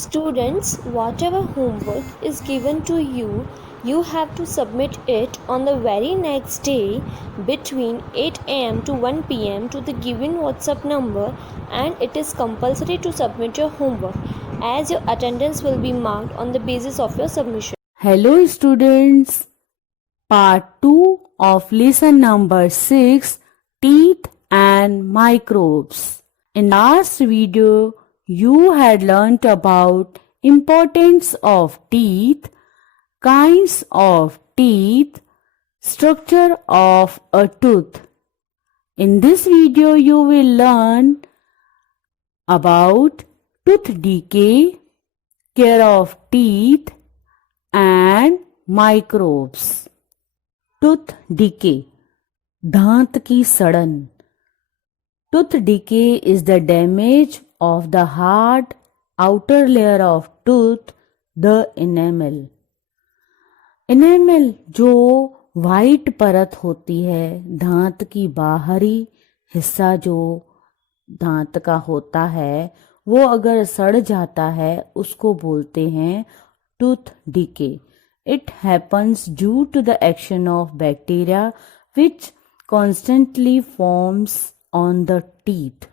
Students, whatever homework is given to you, you have to submit it on the very next day between 8 am to 1 pm to the given WhatsApp number, and it is compulsory to submit your homework as your attendance will be marked on the basis of your submission. Hello students, part 2 of lesson number 6, Teeth and Microbes. In last video, you had learnt about importance of teeth, kinds of teeth, structure of a tooth. In this video, you will learn about tooth decay, care of teeth, and microbes. Tooth decay, दांत की सड़न. Tooth decay is the damage of the hard outer layer of tooth, the enamel. Enamel जो white परत होती है, दांत की बाहरी हिस्सा जो दांत का होता है, वो अगर सड़ जाता है उसको बोलते हैं tooth decay. It happens due to the action of bacteria which constantly forms on the teeth.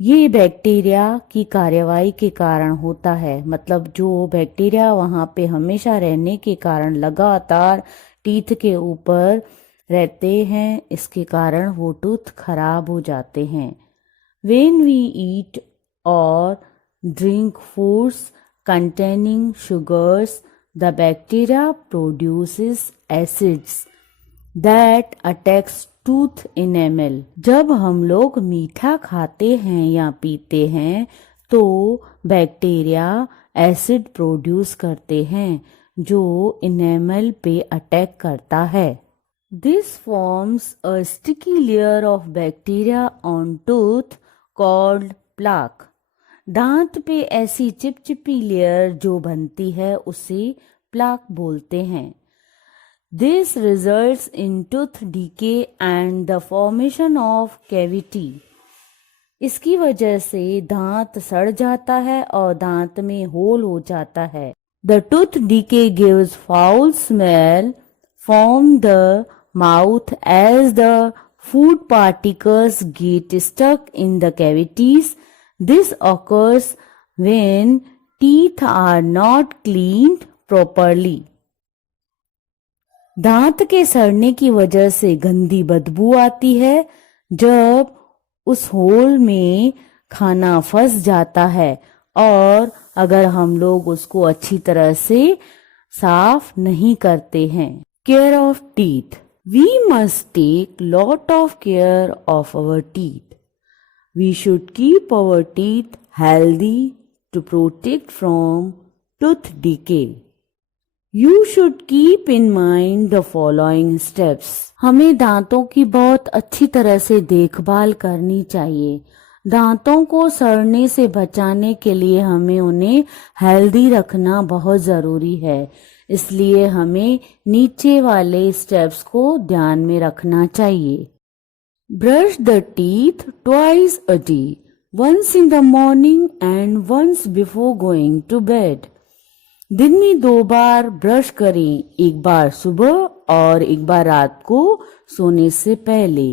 ये बैक्टीरिया की कार्यवाही के कारण होता है, मतलब जो बैक्टीरिया वहाँ पे हमेशा रहने के कारण लगातार टीथ के ऊपर रहते हैं, इसके कारण वो टूथ खराब हो जाते हैं. When we eat or drink foods containing sugars, the bacteria produces acids that attacks tooth enamel. जब हम लोग मीठा खाते हैं या पीते हैं तो बैक्टीरिया एसिड प्रोड्यूस करते हैं जो इनेमल पे अटैक करता है. This forms a sticky layer of bacteria on tooth called plaque. दांत पे ऐसी चिपचिपी लेयर जो बनती है उसे प्लाक बोलते हैं. This results in tooth decay and the formation of cavity. इसकी वजह से दांत सड़ जाता है और दांत में होल हो जाता है. The tooth decay gives foul smell from the mouth as the food particles get stuck in the cavities. This occurs when teeth are not cleaned properly. दांत के सड़ने की वजह से गंदी बदबू आती है जब उस होल में खाना फंस जाता है और अगर हम लोग उसको अच्छी तरह से साफ नहीं करते हैं. Care of teeth. We must take lot of care of our teeth. We should keep our teeth healthy to protect from tooth decay. You should keep in mind the following steps. हमें दांतों की बहुत अच्छी तरह से देखभाल करनी चाहिए. दांतों को सड़ने से बचाने के लिए हमें उन्हें हेल्दी रखना बहुत ज़रूरी है. इसलिए हमें नीचे वाले स्टेप्स को ध्यान में रखना चाहिए. Brush the teeth twice a day, once in the morning and once before going to bed. दिन में 2 बार ब्रश करें, एक बार सुबह और एक बार रात को सोने से पहले.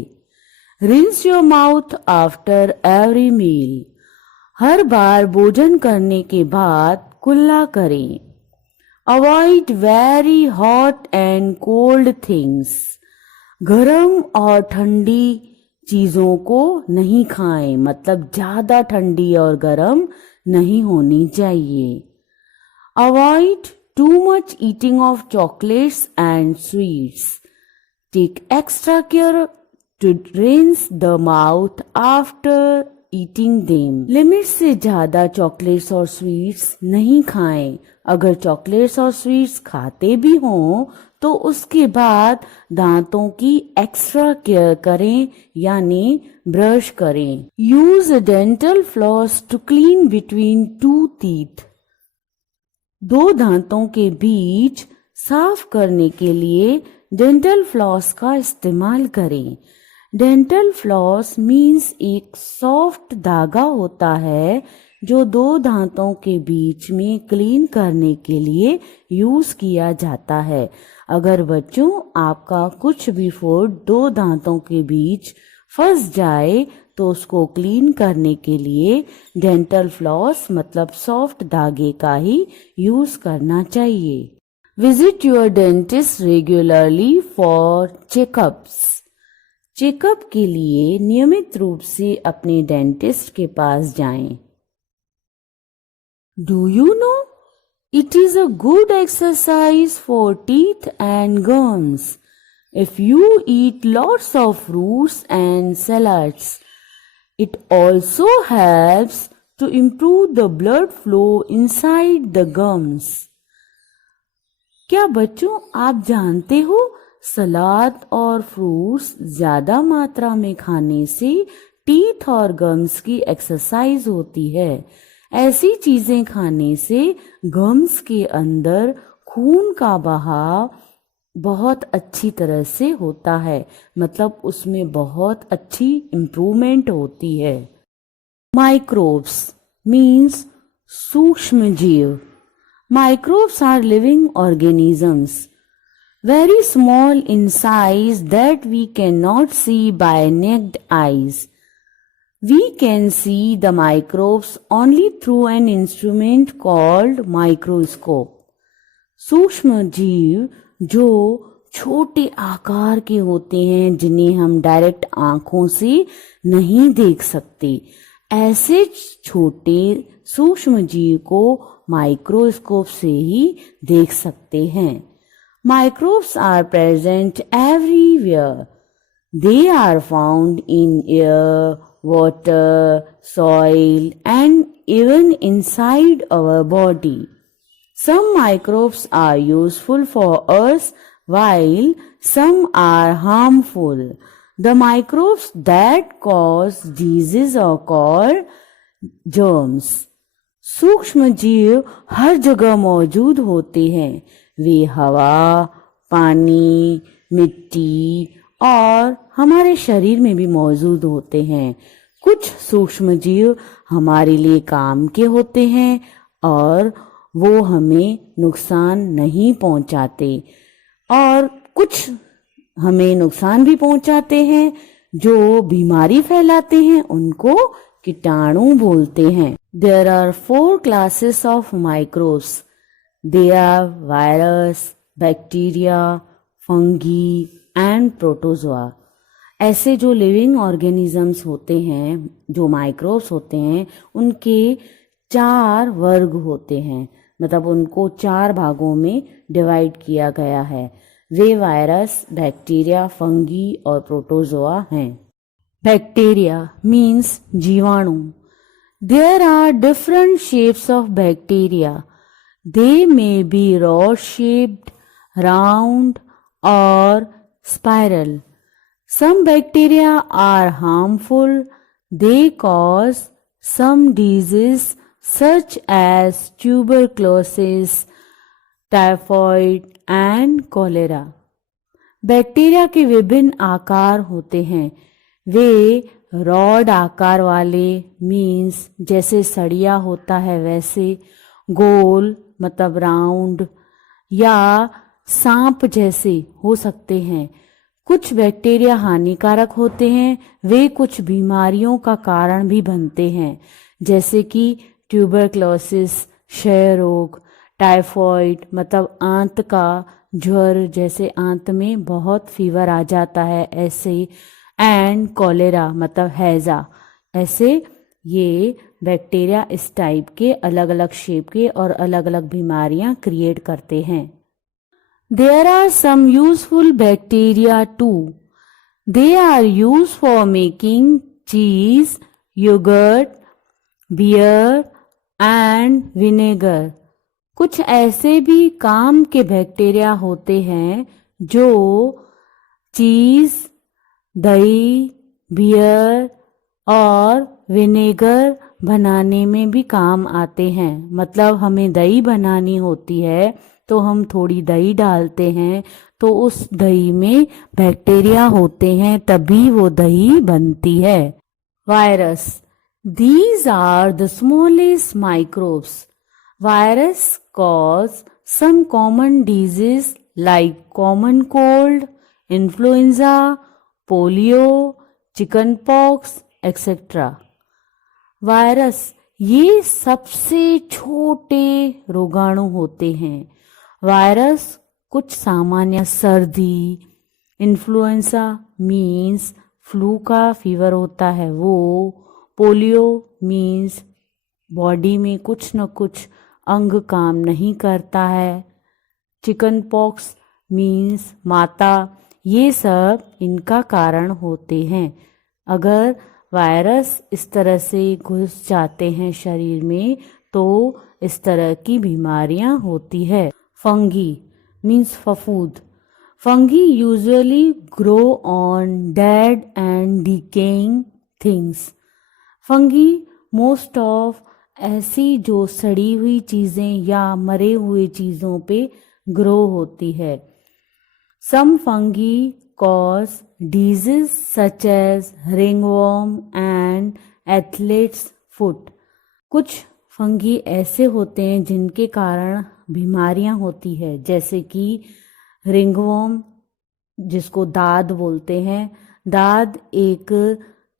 Rinse your mouth after every meal. हर बार भोजन करने के बाद कुल्ला करें. Avoid very hot and cold things. गरम और ठंडी चीजों को नहीं खाएं, मतलब ज्यादा ठंडी और गरम नहीं होनी चाहिए. Avoid too much eating of chocolates and sweets. Take extra care to rinse the mouth after eating them. Limit से ज्यादा चॉकलेट्स और स्वीट्स नहीं खाएं. अगर चॉकलेट्स और स्वीट्स खाते भी हों तो उसके बाद दांतों की एक्स्ट्रा केयर करें, यानी ब्रश करें. Use dental floss to clean between 2 teeth. 2 दांतों के बीच साफ करने के लिए डेंटल फ्लॉस का इस्तेमाल करें. डेंटल फ्लॉस मीन्स एक सॉफ्ट धागा होता है जो दो दांतों के बीच में क्लीन करने के लिए यूज किया जाता है। अगर बच्चों आपका कुछ भी फूड दो दांतों के बीच फंस जाए तो उसको क्लीन करने के लिए डेंटल फ्लॉस मतलब सॉफ्ट धागे का ही यूज करना चाहिए। Visit your dentist regularly for checkups. Checkup के लिए नियमित रूप से अपने डेंटिस्ट के पास जाएं। Do you know it is a good exercise for teeth and gums if you eat lots of fruits and salads. It also helps to improve the blood flow inside the gums. क्या बच्चों आप जानते हो सलाद और fruits ज्यादा मात्रा में खाने से टीथ और गम्स की एक्सरसाइज होती है। ऐसी चीजें खाने से गम्स के अंदर खून का बहाव बहुत अच्छी तरह से होता है, मतलब उसमें बहुत अच्छी इम्प्रूवमेंट होती है। माइक्रोब्स मीन्स सूक्ष्म जीव। Microbes are living organisms, very small in size that we cannot see by naked eyes. We can see the microbes only through an instrument called microscope. सूक्ष्म जीव जो छोटे आकार के होते हैं जिन्हें हम डायरेक्ट आंखों से नहीं देख सकते, ऐसे छोटे सूक्ष्म जीव को माइक्रोस्कोप से ही देख सकते हैं। Microbes are present everywhere. They are found in air, water, soil and even inside our body. Some microbes are useful for us while some are harmful. The microbes that cause disease are called germs. सूक्ष्म जीव हर जगह मौजूद होते हैं। वे हवा, पानी, मिट्टी और हमारे शरीर में भी मौजूद होते हैं। कुछ सूक्ष्म जीव हमारे लिए काम के होते हैं और वो हमें नुकसान नहीं पहुंचाते, और कुछ हमें नुकसान भी पहुंचाते हैं। जो बीमारी फैलाते हैं उनको कीटाणु बोलते हैं। There are 4 classes of microbes. They are virus, bacteria, fungi and protozoa. ऐसे जो लिविंग ऑर्गेनिजम्स होते हैं, जो माइक्रोब्स होते हैं, उनके 4 वर्ग होते हैं, मतलब उनको 4 भागों में डिवाइड किया गया है। वे वायरस, बैक्टीरिया, फंगी और प्रोटोजोआ हैं। बैक्टीरिया मीन्स जीवाणु। There are different shapes of bacteria. They may be rod-shaped, round, or spiral. Some bacteria are harmful. They cause some diseases such as tuberculosis, typhoid, and cholera. Bacteria के विभिन्न आकार होते हैं। वे rod आकार वाले means जैसे सड़िया होता है वैसे, गोल मतलब राउंड, या सांप जैसे हो सकते हैं। कुछ बैक्टीरिया हानिकारक होते हैं। वे कुछ बीमारियों का कारण भी बनते हैं, जैसे कि ट्यूबरक्लोसिस क्षय रोग, टाइफॉइड मतलब आंत का ज्वर, जैसे आंत में बहुत फीवर आ जाता है ऐसे, एंड कॉलेरा मतलब हैजा। ऐसे ये बैक्टीरिया इस टाइप के अलग अलग शेप के और अलग अलग बीमारियां क्रिएट करते हैं। There are some useful bacteria too. They are used for making cheese, yogurt, beer and vinegar. कुछ ऐसे भी काम के बैक्टीरिया होते हैं जो चीज, दही, बियर और विनेगर बनाने में भी काम आते हैं। मतलब हमें दही बनानी होती है तो हम थोड़ी दही डालते हैं, तो उस दही में बैक्टीरिया होते हैं, तभी वो दही बनती है। Virus These are the smallest microbes. Virus cause some common diseases like common cold, influenza, polio, chickenpox, etc. Virus ये सबसे छोटे रोगाणु होते हैं। वायरस कुछ सामान्य सर्दी, इन्फ्लुएंजा मीन्स फ्लू का फीवर होता है वो, पोलियो मीन्स बॉडी में कुछ न कुछ अंग काम नहीं करता है, चिकन पॉक्स मीन्स माता, ये सब इनका कारण होते हैं। अगर वायरस इस तरह से घुस जाते हैं शरीर में तो इस तरह की बीमारियां होती है। फंगी मीन्स फफूद। Fungi usually grow on dead and decaying things. Fungi most of ऐसी जो सड़ी हुई चीज़ें या मरे हुए चीज़ों पे ग्रो होती है। Some fungi cause diseases such as ringworm and athlete's foot। कुछ फंगी ऐसे होते हैं जिनके कारण बीमारियां होती है, जैसे कि रिंगवर्म जिसको दाद बोलते हैं। दाद एक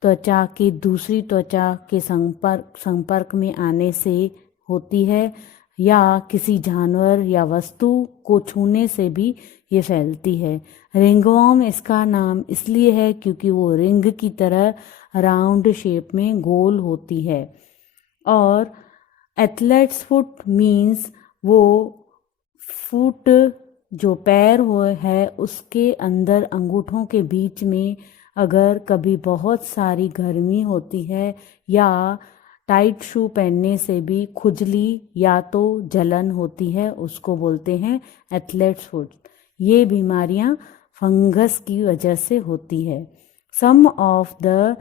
त्वचा की दूसरी त्वचा के संपर्क में आने से होती है या किसी जानवर या वस्तु को छूने से भी ये फैलती है। रिंगवर्म इसका नाम इसलिए है क्योंकि वो रिंग की तरह राउंड शेप में गोल होती है। और एथलेट्स फुट मीन्स वो फुट जो पैर है उसके अंदर अंगूठों के बीच में अगर कभी बहुत सारी गर्मी होती है या टाइट शू पहनने से भी खुजली या तो जलन होती है, उसको बोलते हैं एथलेट्स फुट। ये बीमारियां फंगस की वजह से होती है। Some of the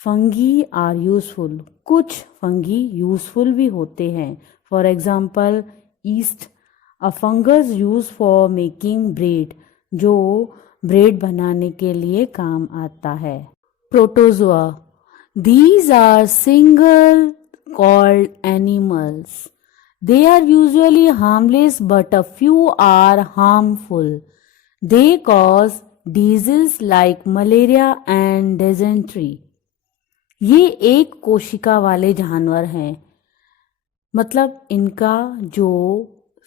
fungi are useful. कुछ फंगी यूजफुल भी होते हैं। For example yeast, a fungus use for making bread, जो ब्रेड बनाने के लिए काम आता है। Protozoa, these are single called animals. They are usually harmless but a few are harmful. They cause diseases like malaria and dysentery. ये एक कोशिका वाले जानवर हैं, मतलब इनका जो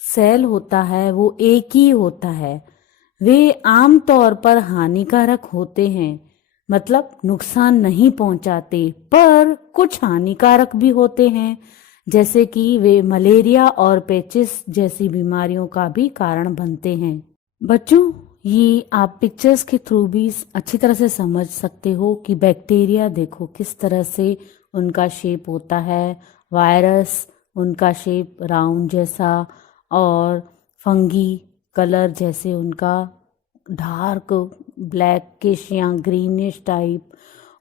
सेल होता है वो एक ही होता है। वे आमतौर पर हानिकारक होते हैं, मतलब नुकसान नहीं पहुंचाते, पर कुछ हानिकारक भी होते हैं, जैसे कि वे मलेरिया और पेचिस जैसी बीमारियों का भी कारण बनते हैं। बच्चों, ये आप पिक्चर्स के थ्रू भी अच्छी तरह से समझ सकते हो कि बैक्टीरिया देखो किस तरह से उनका शेप होता है, वायरस उनका शेप राउंड जैसा, और फंगी कलर जैसे उनका डार्क ब्लैकिश या ग्रीनिश टाइप,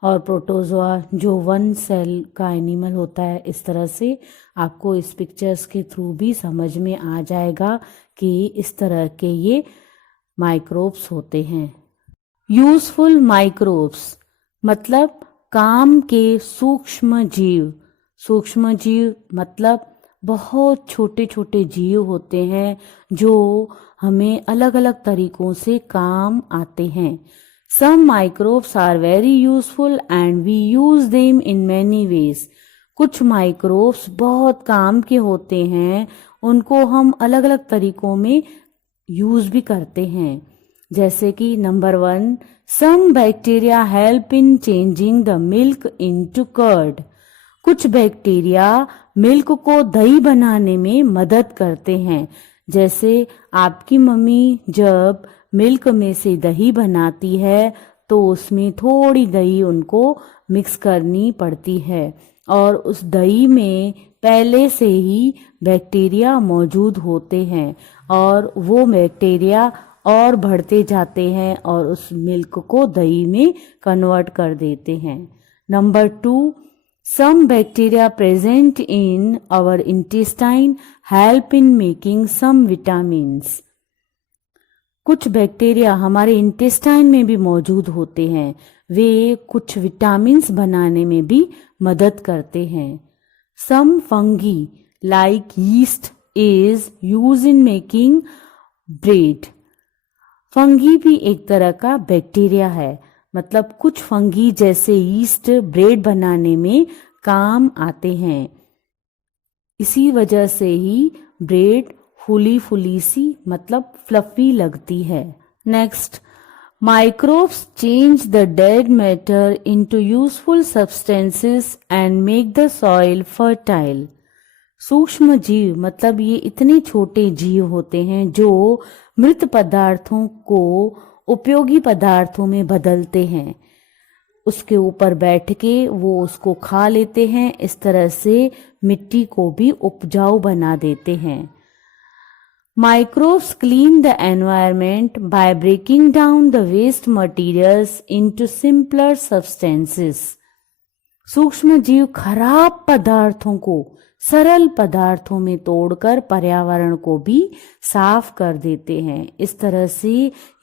और प्रोटोजोआ जो वन सेल का एनिमल होता है। इस तरह से आपको इस पिक्चर्स के थ्रू भी समझ में आ जाएगा कि इस तरह के ये माइक्रोब्स होते हैं। यूजफुल माइक्रोब्स मतलब काम के सूक्ष्म जीव। सूक्ष्म जीव मतलब बहुत छोटे छोटे जीव होते हैं जो हमें अलग अलग तरीकों से काम आते हैं। Some microbes are very useful and we use them in many ways. कुछ माइक्रोब्स बहुत काम के होते हैं, उनको हम अलग अलग तरीकों में यूज भी करते हैं। जैसे कि number 1, some bacteria help in changing the milk into curd. कुछ बैक्टीरिया मिल्क को दही बनाने में मदद करते हैं। जैसे आपकी मम्मी जब मिल्क में से दही बनाती है तो उसमें थोड़ी दही उनको मिक्स करनी पड़ती है, और उस दही में पहले से ही बैक्टीरिया मौजूद होते हैं और वो बैक्टीरिया और बढ़ते जाते हैं और उस मिल्क को दही में कन्वर्ट कर देते हैं। Number 2, some bacteria present in our intestine help in making some vitamins. कुछ बैक्टीरिया हमारे इंटेस्टाइन में भी मौजूद होते हैं, वे कुछ विटामिन्स बनाने में भी मदद करते हैं। Some fungi like yeast is use in making bread. Fungi भी एक तरह का बैक्टीरिया है, मतलब कुछ फंगी जैसे यीस्ट ब्रेड बनाने में काम आते हैं। इसी वजह से ही ब्रेड फूली फूली सी मतलब फ्लफी लगती है। Next, microbes change the dead matter into useful substances and make the soil fertile. सूक्ष्म जीव मतलब ये इतने छोटे जीव होते हैं जो मृत पदार्थों को उपयोगी पदार्थों में बदलते हैं। उसके ऊपर बैठ के वो उसको खा लेते हैं। इस तरह से मिट्टी को भी उपजाऊ बना देते हैं। Microbes clean the environment by breaking down the waste materials into simpler substances. सूक्ष्म जीव खराब पदार्थों को सरल पदार्थों में तोड़कर पर्यावरण को भी साफ कर देते हैं। इस तरह से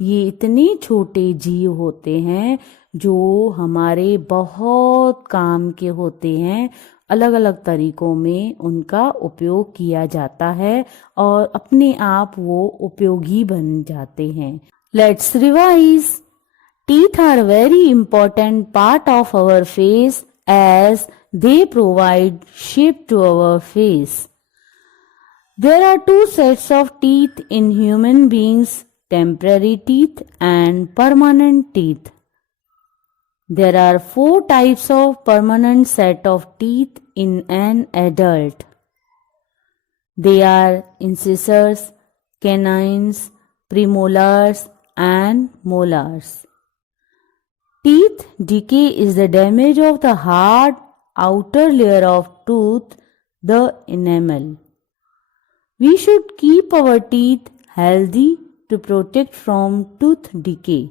ये इतने छोटे जीव होते हैं जो हमारे बहुत काम के होते हैं। अलग अलग तरीकों में उनका उपयोग किया जाता है और अपने आप वो उपयोगी बन जाते हैं। Let's revise. Teeth are very important part of our face as they provide shape to our face. There are two sets of teeth in human beings, temporary teeth and permanent teeth. There are 4 types of permanent set of teeth in an adult. They are incisors, canines, premolars and molars. Teeth decay is the damage of the hard outer layer of tooth, the enamel. We should keep our teeth healthy to protect from tooth decay.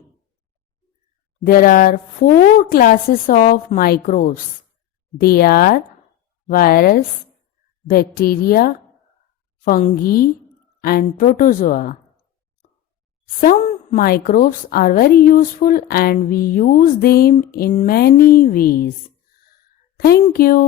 There are 4 classes of microbes. They are virus, bacteria, fungi and protozoa. Some microbes are very useful and we use them in many ways. Thank you.